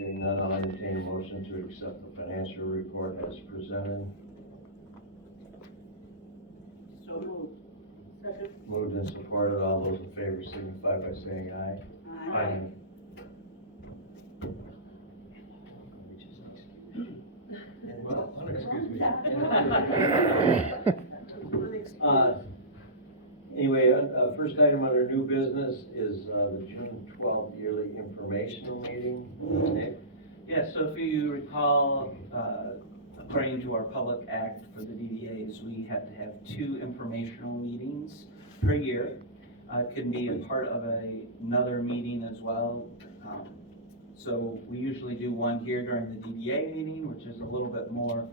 Hearing none, I'll entertain a motion to accept the financial report as presented. So moved. Second. Moved and supported. All those in favor signify by saying aye. Aye. Excuse me. Anyway, first item under new business is the June 12th yearly informational meeting. Nick? Yes, so if you recall, according to our Public Act for the DDAs, we have to have 2 informational meetings per year. It can be a part of another meeting as well. So we usually do one here during the DDA meeting, which is a little bit more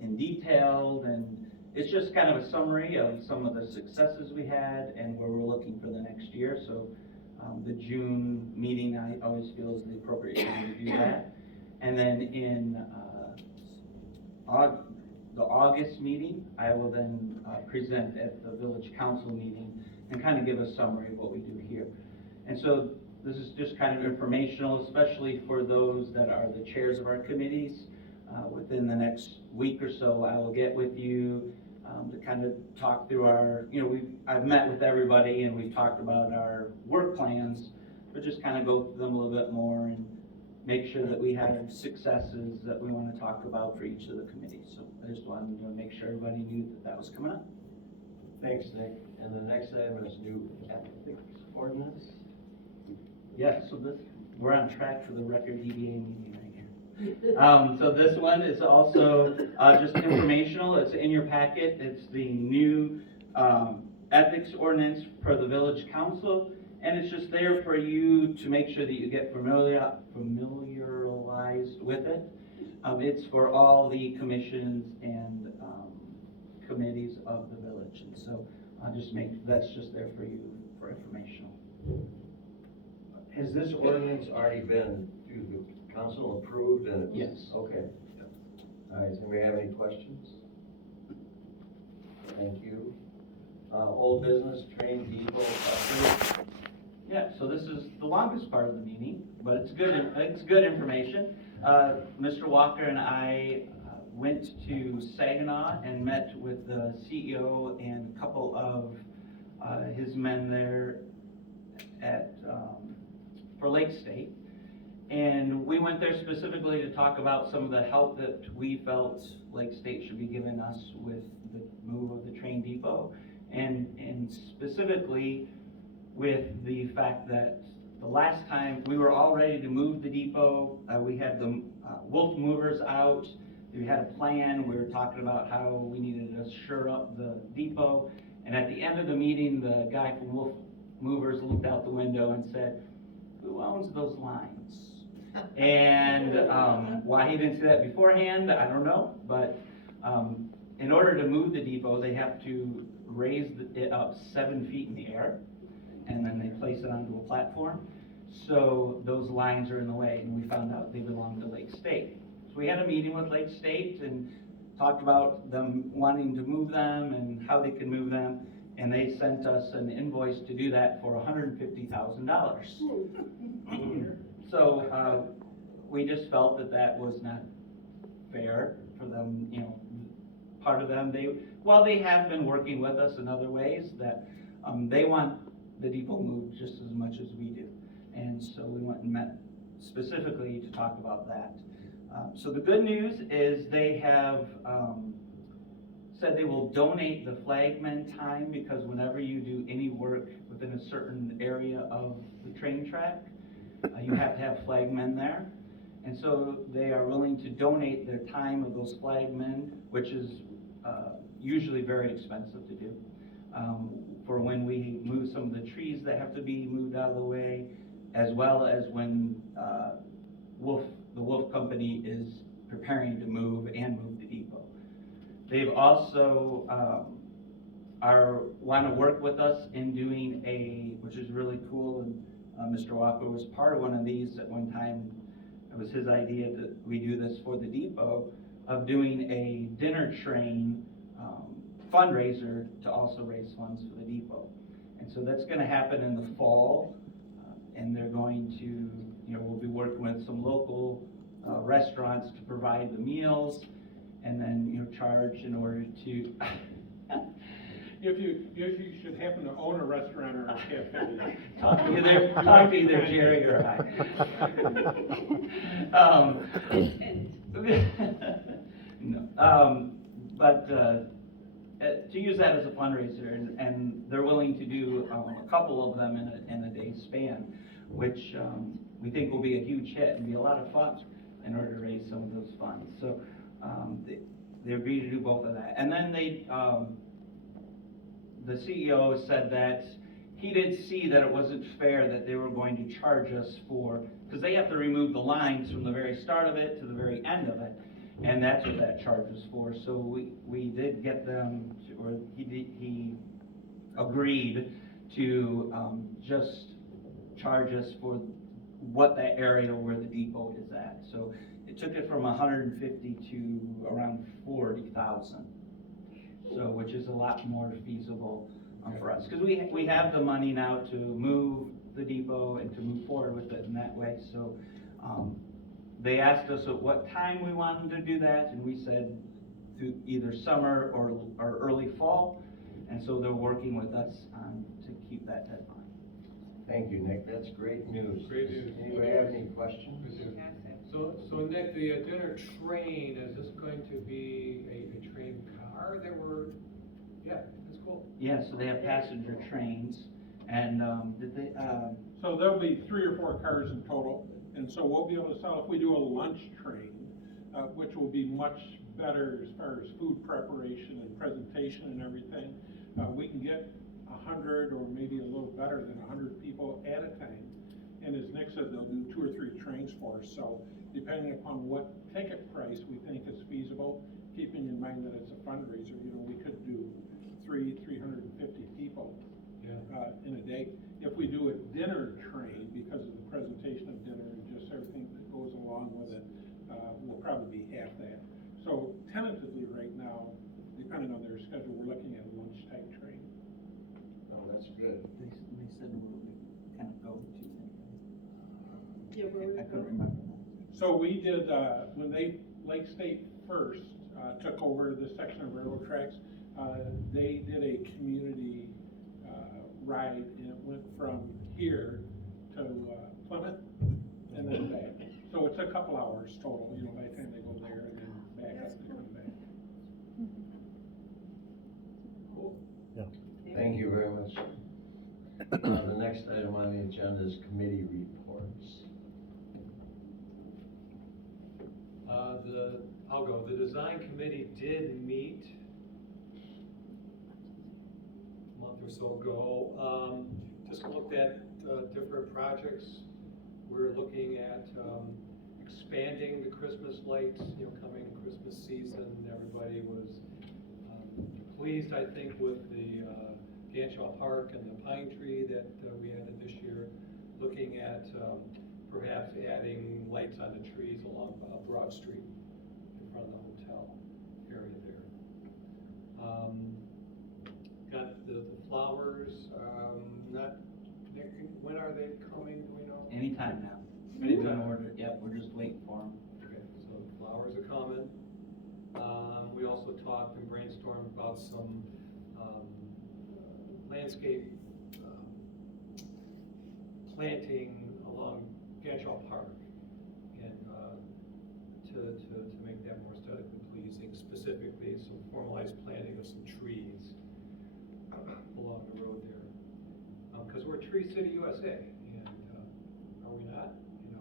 in detail, and it's just kind of a summary of some of the successes we had and where we're looking for the next year. So the June meeting, I always feel, is the appropriate time to do that. And then in the August meeting, I will then present at the village council meeting and kind of give a summary of what we do here. And so this is just kind of informational, especially for those that are the chairs of our committees. Within the next week or so, I will get with you to kind of talk through our, I've met with everybody and we've talked about our work plans, but just kind of go through them a little bit more and make sure that we have successes that we want to talk about for each of the committees. So I just wanted to make sure everybody knew that that was coming up. Thanks, Nick. And the next item is new ethics ordinance. Yeah, so we're on track for the record DDA meeting right here. So this one is also just informational. It's in your packet. It's the new ethics ordinance for the village council, and it's just there for you to make sure that you get familiarized with it. It's for all the commissions and committees of the village, and so that's just there for you for informational. Has this ordinance already been through the council approved? And Yes. Okay. All right, does anybody have any questions? Thank you. Old business, train depot update. Yeah, so this is the longest part of the meeting, but it's good information. Mr. Walker and I went to Saginaw and met with the CEO and a couple of his men there for Lake State. And we went there specifically to talk about some of the help that we felt Lake State should be giving us with the move of the train depot, and specifically with the fact that the last time we were all ready to move the depot, we had the Wolf movers out. We had a plan. We were talking about how we needed to shore up the depot, and at the end of the meeting, the guy from Wolf Movers looked out the window and said, "Who owns those lines?" And why he didn't say that beforehand, I don't know, but in order to move the depot, they have to raise it up 7 feet in the air, and then they place it onto a platform. So those lines are in the way, and we found out they belong to Lake State. So we had a meeting with Lake State and talked about them wanting to move them and how they can move them, and they sent us an invoice to do that for $150,000. So we just felt that that was not fair for them, part of them, they have been working with us in other ways that they want the depot moved just as much as we do. And so we went and met specifically to talk about that. So the good news is they have said they will donate the flagman time, because whenever you do any work within a certain area of the train track, you have to have flagmen there. And so they are willing to donate their time of those flagmen, which is usually very expensive to do, for when we move some of the trees that have to be moved out of the way, as well as when the Wolf Company is preparing to move the depot. They've also want to work with us in doing which is really cool, and Mr. Walker was part of one of these at one time. It was his idea that we do this for the depot, of doing a dinner train fundraiser to also raise funds for the depot. And so that's going to happen in the fall, and they're going to we'll be working with some local restaurants to provide the meals, and then, charge in order to, If you should happen to own a restaurant or a cafe. talk to either Jerry or I. No, but to use that as a fundraiser, and they're willing to do a couple of them in a day span, which we think will be a huge hit and be a lot of fun in order to raise some of those funds. So they agreed to do both of that. And then the CEO said that he did see that it wasn't fair that they were going to charge us for, because they have to remove the lines from the very start of it to the very end of it, and that's what that charge was for. So we did get them, or he agreed to just charge us for what that area where the depot is at. So it took it from 150 to around 40,000. So, which is a lot more feasible for us, because we have the money now to move the depot and to move forward with it in that way. So they asked us at what time we wanted to do that, and we said through either summer or early fall, and so they're working with us to keep that deadline. Thank you, Nick, that's great news. Great news. Anybody have any questions? So Nick, the dinner train, is this going to be a train car that we're, yeah, that's cool. Yeah, so they have passenger trains, and did they, So there'll be 3 or 4 cars in total, and so we'll be able to sell, if we do a lunch train, which will be much better as far as food preparation and presentation and everything, we can get 100 or maybe a little better than 100 people at a time. And as Nick said, they'll do 2 or 3 trains for us, so depending upon what ticket price we think is feasible, keeping in mind that it's a fundraiser, we could do 350 people in a day. If we do a dinner train, because of the presentation of dinner and just everything that goes along with it, will probably be half that. So tentatively right now, depending on their schedule, we're looking at a lunch type train. Oh, that's good. they said we'll kind of go to, Yeah, where we I couldn't go. remember that. So we did, when Lake State first took over this section of railroad tracks, they did a community ride, and it went from here to Plymouth and then back. So it's a couple hours total, by the time they go there and then back up and come back. Cool. Thank you very much. The next item on the agenda is committee reports. I'll go. The design committee did meet a month or so ago. Just looked at different projects. We're looking at expanding the Christmas lights, coming Christmas season. Everybody was pleased, I think, with the Ganshaw Park and the pine tree that we added this year. Looking at perhaps adding lights on the trees along Broad Street in front of the hotel area there. Got the flowers, when are they coming, do we know? Anytime now. Anytime. We're gonna order, yep, we're just waiting for them. Okay, so the flowers are coming. We also talked and brainstormed about some landscape planting along Ganshaw Park, and to make that more aesthetically pleasing, specifically some formalized planting of some trees along the road there. Because we're Tree City USA, and are we not?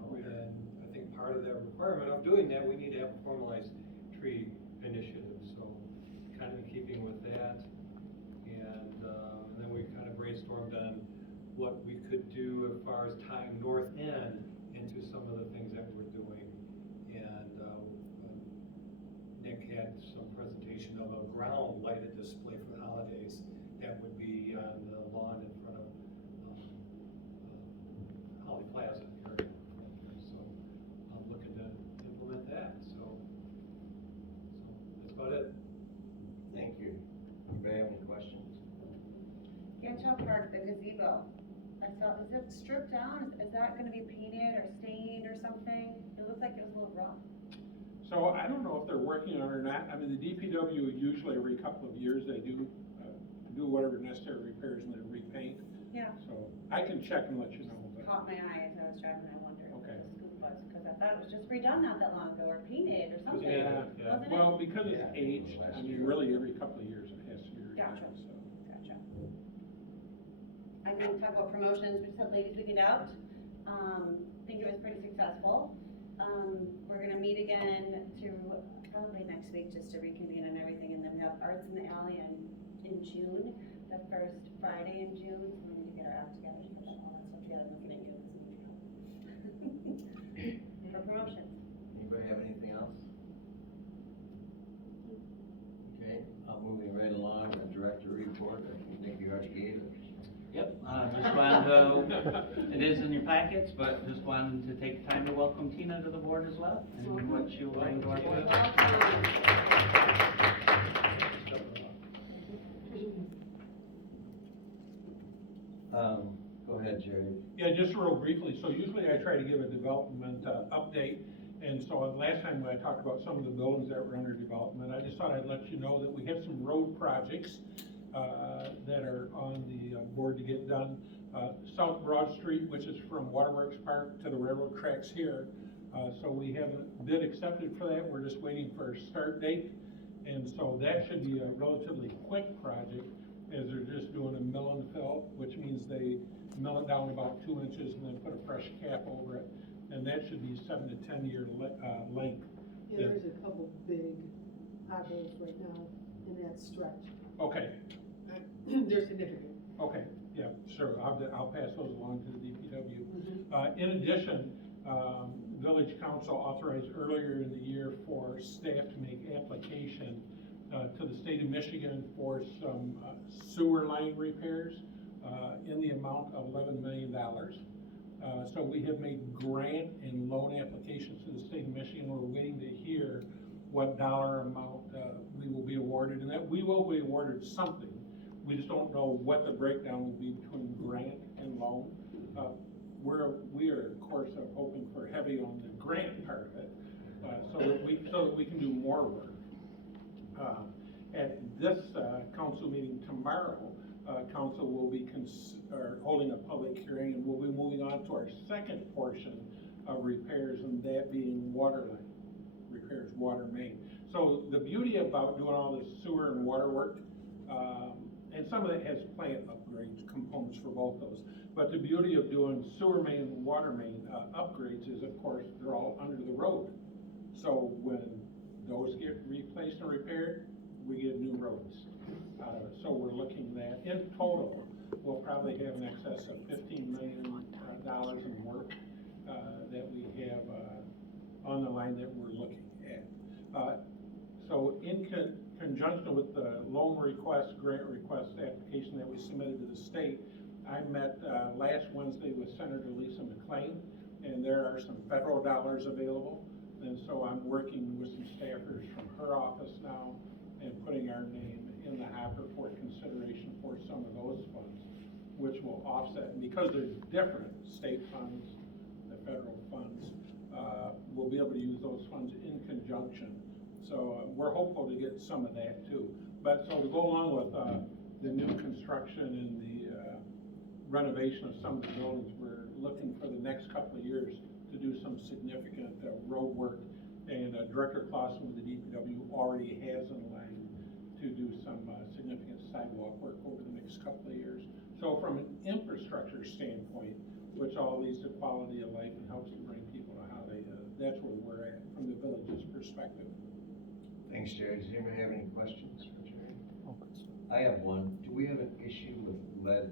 And I think part of the requirement of doing that, we need to have a formalized tree initiative. So kind of in keeping with that, and then we kind of brainstormed on what we could do as far as tying North End into some of the things that we're doing. And Nick had some presentation of a ground lighted display for the holidays that would be on the lawn in front of Holly Plaza area. So I'm looking to implement that. So that's about it. Thank you. Anybody have any questions? Ganshaw Park, the gazebo. I saw, is it stripped down? Is that gonna be painted or stained? something? It looked like it was a little rough. So I don't know if they're working on it or not. I mean, the DPW usually every couple of years, they do whatever necessary repairs and then repaint. Yeah. So I can check and let you know. But Caught my eye as I was driving, I wondered what Okay. the scoop was, because I thought it was just redone not that long ago, or painted or something. Yeah, Wasn't well, it? because it's Yeah, aged, last I mean, year. really every couple of years it has to be redone, Gotcha. so. Gotcha. I can talk about promotions, we just had Ladies Weekend out. Think it was pretty successful. We're gonna meet again probably next week, just to reconvene on everything, and then we have Arts in the Alley in June, the first Friday in June, so we need to get our act together, to put all that stuff together, I'm looking at you, because for promotions. Anybody have anything else? Okay, moving right along, the director report, I think you already gave it. Yep, just wanted to, it is in your packets, but just wanted to take the time to welcome Tina to the board as well, and what she'll bring to our board. Go ahead, Jerry. Yeah, just real briefly, so usually I try to give a development update, and so last time when I talked about some of the buildings that were under development, I just thought I'd let you know that we have some road projects that are on the board to get done. South Broad Street, which is from Waterworks Park to the railroad tracks here, so we have a bid accepted for that, we're just waiting for a start date, and so that should be a relatively quick project, as they're just doing a mill and fill, which means they mill it down about 2 inches and then put a fresh cap over it, and that should be 7 to 10 year length. Yeah, there's a couple big potholes right now in that stretch. Okay, They're significant. okay, yeah, sure, I'll pass those along to the DPW. Mhm. In addition, Village Council authorized earlier in the year for staff to make application to the state of Michigan for some sewer line repairs in the amount of $11 million. So we have made grant and loan applications to the state of Michigan. We're waiting to hear what dollar amount we will be awarded, and that we will be awarded something. We just don't know what the breakdown will be between grant and loan. We are, of course, hoping for heavy on the grant part of it, so that we can do more work. At this council meeting tomorrow, council will be holding a public hearing, and we'll be moving on to our second portion of repairs, and that being water line repairs, water main. So the beauty about doing all this sewer and water work, and some of it has plant upgrades components for both those, but the beauty of doing sewer main and water main upgrades is, of course, they're all under the road. So when those get replaced and repaired, we get new roads. So we're looking at, in total, we'll probably have in excess of $15 million in work that we have on the line that we're looking at. So in conjunction with the loan request, grant request application that we submitted to the state, I met last Wednesday with Senator Lisa McClain, and there are some federal dollars available. And so I'm working with some staffers from her office now and putting our name in the hopper for consideration for some of those funds, which will offset, and because they're different state funds, the federal funds, we'll be able to use those funds in conjunction. So we're hopeful to get some of that too. But so to go along with the new construction and the renovation of some of the buildings, we're looking for the next couple of years to do some significant road work. And Director Clausen with the DPW already has in line to do some significant sidewalk work over the next couple of years. So from an infrastructure standpoint, which all leads to quality of life and helps to bring people to how they, that's where we're at from the village's perspective. Thanks, Jerry. Does anyone have any questions for Jerry? I have one. Do we have an issue with lead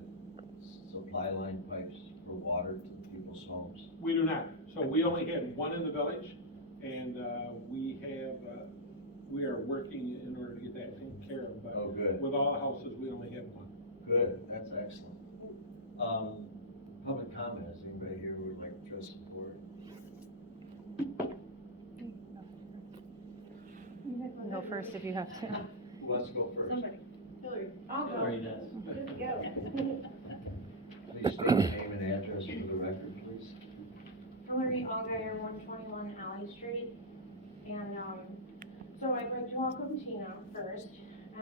supply line pipes for water to people's homes? We do not. So we only had one in the village, and we are working in order to get that taken care of. But Oh, good. with all the houses, we only have one. Good, that's excellent. Public comment, is anybody here who would like to address the board? Go first if you have to. Who wants to go first? Somebody. Hillary. I'll go. Hillary does. Let's go. Please state your name and address for the record, please. Hillary Allgaier, 121 Alley Street. And, so I'd like to welcome Tina first.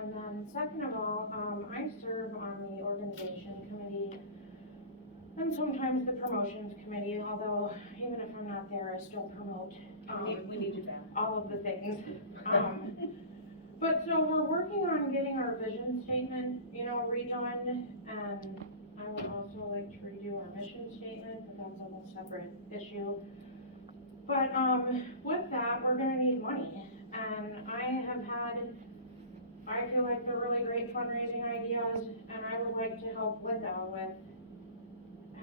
And then second of all, I serve on the organization committee and sometimes the promotions committee, although even if I'm not there, I still promote. We need you back. All of the things. But so we're working on getting our vision statement, redone, and I would also like to redo our mission statement, but that's a whole separate issue. But, with that, we're gonna need money, and I feel like they're really great fundraising ideas, and I would like to help Linda with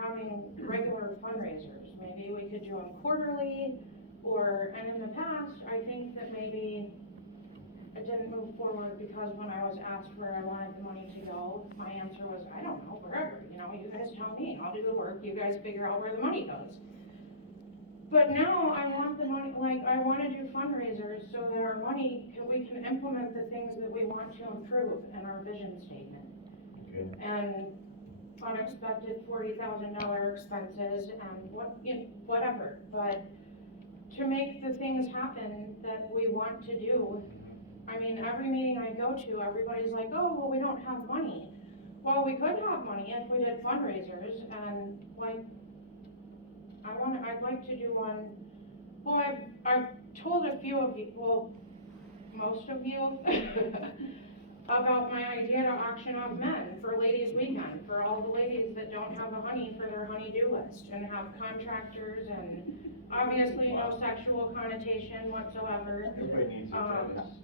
having regular fundraisers. Maybe we could do them quarterly, and in the past, I think that maybe it didn't move forward because when I was asked where I wanted the money to go, my answer was, I don't know, wherever, you guys tell me, I'll do the work, you guys figure out where the money goes. But now I want the money, I wanna do fundraisers so that our money, we can implement the things that we want to improve in our vision statement. Okay. And unexpected $40,000 expenses and whatever, but to make the things happen that we want to do. I mean, every meeting I go to, everybody's like, oh, well, we don't have money. Well, we could have money if we did fundraisers, and I'd like to do one. Well, I've told a few of you, well, most of you, about my idea to auction off men for Ladies Weekend, for all the ladies that don't have a honey for their honey-do list, and have contractors, and obviously no sexual connotation whatsoever. Everybody needs a tennis.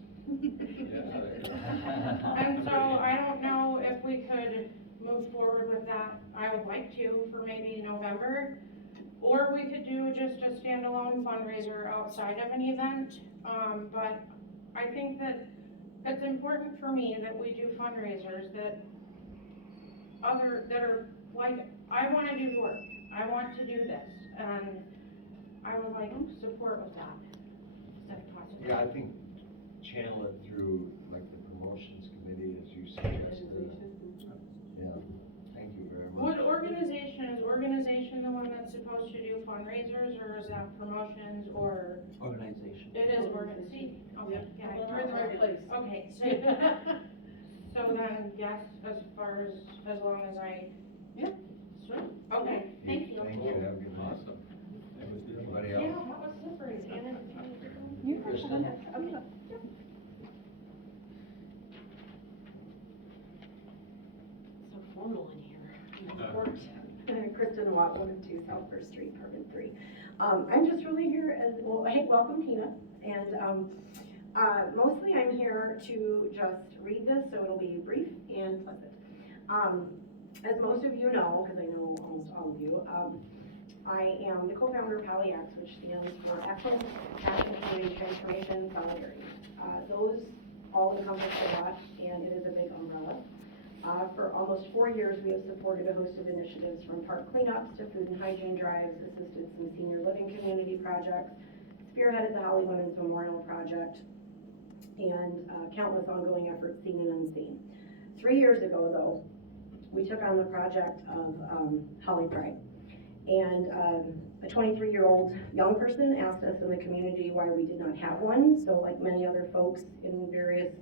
And so I don't know if we could move forward with that. I would like to for maybe November, or we could do just a standalone fundraiser outside of an event. But I think that it's important for me that we do fundraisers that are like, I want to do the work. I want to do this, and I would like support with that, if possible. Yeah, I think channel it through like the promotions committee as you suggested. Yeah, thank you very much. Is organization the one that's supposed to do fundraisers, or is that promotions, or? Organization. It is organization, okay, yeah. We're in the right place. Okay, so then, yes, as long as I. Yeah. Sure, okay, thank you. Thank you, have a good night. Anybody Yeah, else? that was slippery, Anna. You Kristen? Okay. So formal in here. Kristen Watt, 102 South First Street, Apartment 3. I'm just really here as, well, hey, welcome Tina. And mostly I'm here to just read this, so it'll be brief and pleasant. As most of you know, because I know almost all of you, I am the co-founder of PolyX, which stands for Excellence, Passion, Community Transformation, Solidarity. Those all encompass a lot, and it is a big umbrella. For almost 4 years, we have supported a host of initiatives from park cleanups to food and hygiene drives, assisted some senior living community projects, spearheaded the Holly Women's Memorial Project, and countless ongoing efforts seen and unseen. 3 years ago, though, we took on the project of Holly Pride. And a 23-year-old young person asked us in the community why we did not have one. So like many other folks in various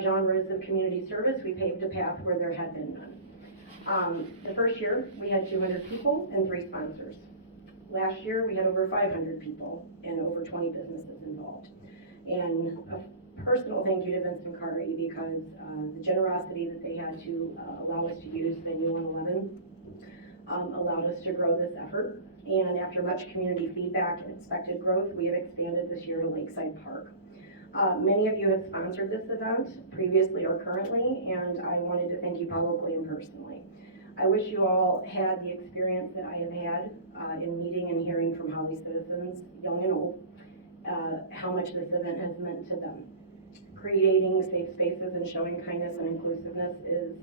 genres of community service, we paved a path where there had been none. The first year, we had 200 people and 3 sponsors. Last year, we had over 500 people and over 20 businesses involved. And a personal thank you to Vincent Kari, because the generosity that they had to allow us to use Venue 111 allowed us to grow this effort. And after much community feedback and expected growth, we have expanded this year to Lakeside Park. Many of you have sponsored this event previously or currently, and I wanted to thank you publicly and personally. I wish you all had the experience that I have had in meeting and hearing from Holly citizens, young and old, how much this event has meant to them. Creating safe spaces and showing kindness and inclusiveness is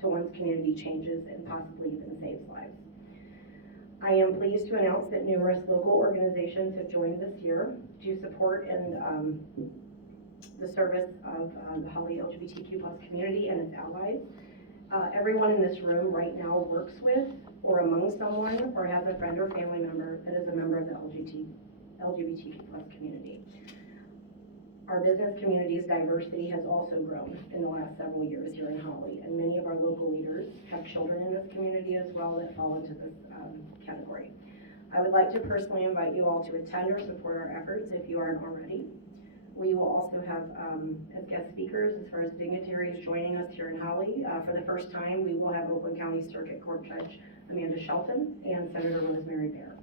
to one's community changes and possibly even saves lives. I am pleased to announce that numerous local organizations have joined this year to support and the service of the Holly LGBTQ+ community and its allies. Everyone in this room right now works with or among someone or has a friend or family member that is a member of the LGBTQ plus community. Our business community's diversity has also grown in the last several years here in Holly, and many of our local leaders have children in this community as well that fall into this category. I would like to personally invite you all to attend or support our efforts if you aren't already. We will also have, as guest speakers, as far as dignitaries joining us here in Holly. For the first time, we will have Oakland County Circuit Court Judge Amanda Shelton and Senator Rosemary Bear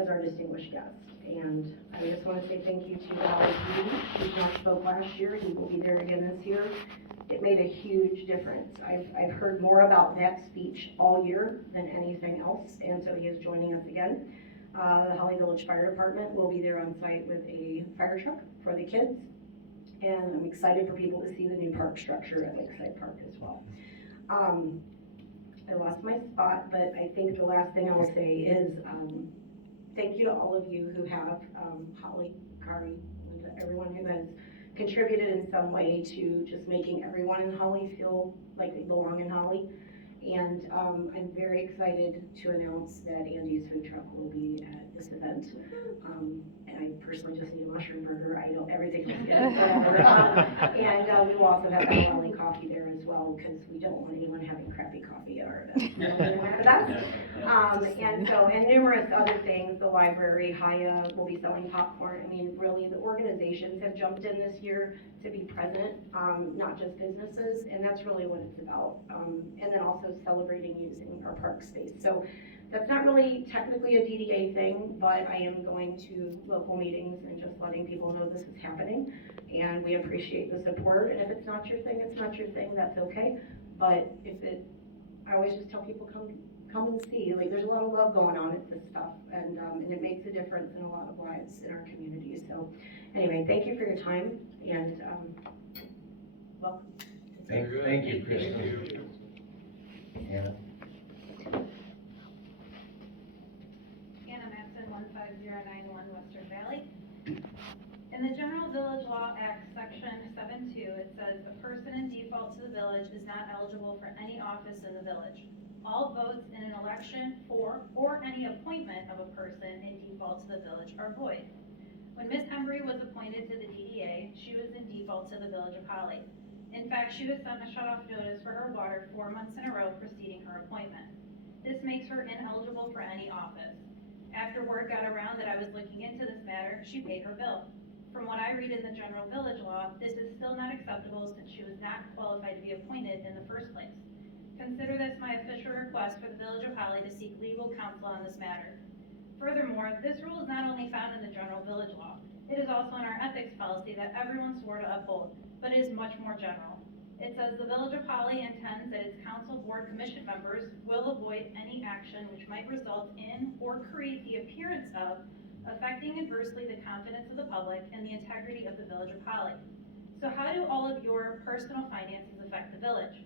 as our distinguished guests. And I just want to say thank you to the Holly PD, who not spoke last year. He will be there again this year. It made a huge difference. I've heard more about that speech all year than anything else, and so he is joining us again. The Holly Village Fire Department will be there on site with a fire truck for the kids, and I'm excited for people to see the new park structure at Lakeside Park as well. I lost my spot, but I think the last thing I will say is thank you to all of you who have, Holly, Kari, and everyone who has contributed in some way to just making everyone in Holly feel like they belong in Holly. And I'm very excited to announce that Andy's food truck will be at this event. And I personally just need a mushroom burger. I don't, everything else is whatever. And we will also have Valley coffee there as well, because we don't want anyone having crappy coffee at our event. And numerous other things. The library, Haya will be selling popcorn. I mean, really, the organizations have jumped in this year to be present, not just businesses, and that's really what it's about. And then also celebrating using our park space. So that's not really technically a DDA thing, but I am going to local meetings and just letting people know this is happening. And we appreciate the support. And if it's not your thing, it's not your thing, that's okay. But if it, I always just tell people come and see. Like, there's a lot of love going on at this stuff, and it makes a difference in a lot of lives in our community. So anyway, thank you for your time, and welcome. Thank you, Kristen. Anna? Anna Matson, 15091 Western Valley. In the General Village Law Act, Section 7.2, it says, "A person in default to the village is not eligible for any office in the village. All votes in an election for or any appointment of a person in default to the village are void." When Ms. Embry was appointed to the DDA, she was in default to the Village of Holly. In fact, she was sent a shut-off notice for her water 4 months in a row preceding her appointment. This makes her ineligible for any office. After word got around that I was looking into this matter, she paid her bill. From what I read in the General Village Law, this is still not acceptable since she was not qualified to be appointed in the first place. Consider this my official request for the Village of Holly to seek legal counsel on this matter. Furthermore, this rule is not only found in the General Village Law, it is also in our ethics policy that everyone swore to uphold, but it is much more general. It says the Village of Holly intends that its council, board, commission members will avoid any action which might result in or create the appearance of affecting adversely the confidence of the public and the integrity of the Village of Holly. So how do all of your personal finances affect the village?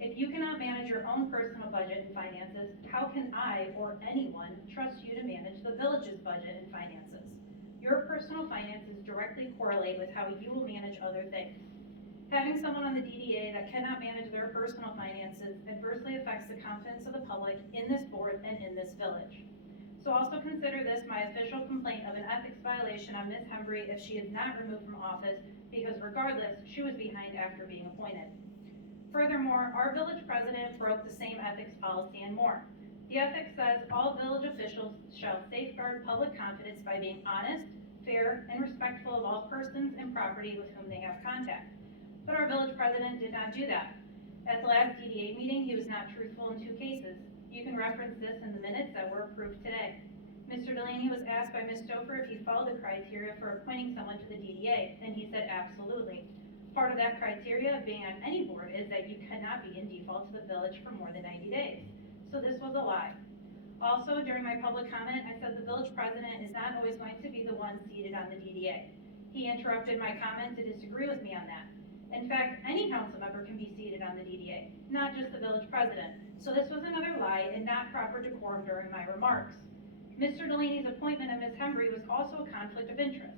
If you cannot manage your own personal budget and finances, how can I or anyone trust you to manage the village's budget and finances? Your personal finances directly correlate with how you will manage other things. Having someone on the DDA that cannot manage their personal finances adversely affects the confidence of the public in this board and in this village. So also consider this my official complaint of an ethics violation on Ms. Hembry if she is not removed from office, because regardless, she was behind after being appointed. Furthermore, our village president broke the same ethics policy and more. The ethics says all village officials shall safeguard public confidence by being honest, fair, and respectful of all persons and property with whom they have contact. But our village president did not do that. At the last DDA meeting, he was not truthful in 2 cases. You can reference this in the minutes that were approved today. Mr. Delaney was asked by Ms. Stouffer if he followed the criteria for appointing someone to the DDA, and he said absolutely. Part of that criteria of being on any board is that you cannot be in default to the village for more than 90 days. So this was a lie. Also, during my public comment, I said the village president is not always going to be the one seated on the DDA. He interrupted my comment to disagree with me on that. In fact, any council member can be seated on the DDA, not just the village president. So this was another lie and not proper decorum during my remarks. Mr. Delaney's appointment of Ms. Hembry was also a conflict of interest.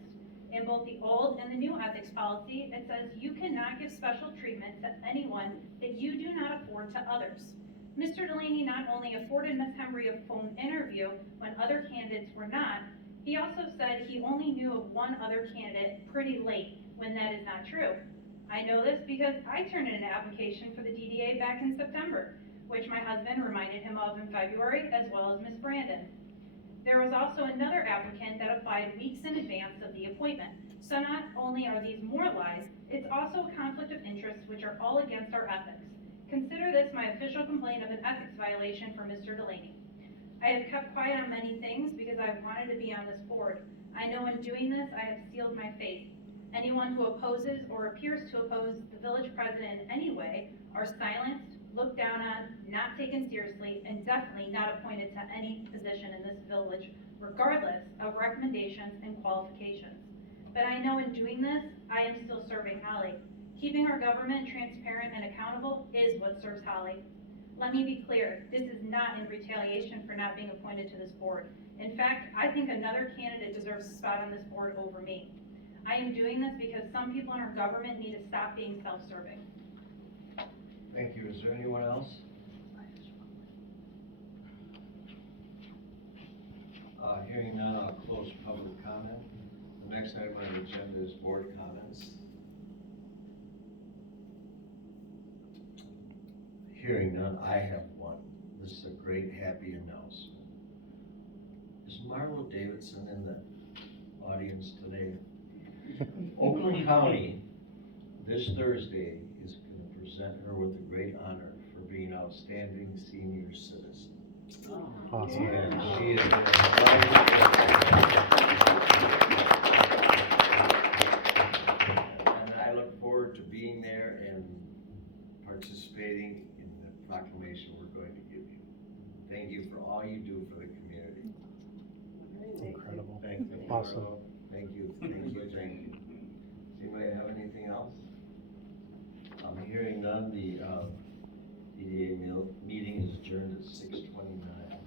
In both the old and the new ethics policy, it says you cannot give special treatment to anyone that you do not afford to others. Mr. Delaney not only afforded Ms. Hembry a phone interview when other candidates were not, he also said he only knew of one other candidate pretty late, when that is not true. I know this because I turned in an application for the DDA back in September, which my husband reminded him of in February, as well as Ms. Brandon. There was also another applicant that applied weeks in advance of the appointment. So not only are these more lies, it's also a conflict of interest, which are all against our ethics. Consider this my official complaint of an ethics violation for Mr. Delaney. I have kept quiet on many things because I wanted to be on this board. I know in doing this, I have sealed my fate. Anyone who opposes or appears to oppose the village president in any way are silenced, looked down on, not taken seriously, and definitely not appointed to any position in this village, regardless of recommendations and qualifications. But I know in doing this, I am still serving Holly. Keeping our government transparent and accountable is what serves Holly. Let me be clear, this is not in retaliation for not being appointed to this board. In fact, I think another candidate deserves a spot on this board over me. I am doing this because some people in our government need to stop being self-serving. Thank you. Is there anyone else? Hearing none, I'll close public comment. The next item on the agenda is board comments. Hearing none, I have one. This is a great, happy announcement. Is Marlo Davidson in the audience today? Oakland County, this Thursday, is going to present her with a great honor for being an outstanding senior citizen. Awesome. And she is and I look forward to being there and participating in the proclamation we're going to give you. Thank you for all you do for the community. It's incredible. Thank you. Awesome. Thank you, thank you, thank you. Does anybody have anything else? I'm hearing none. The DDA meeting is adjourned at 6:29.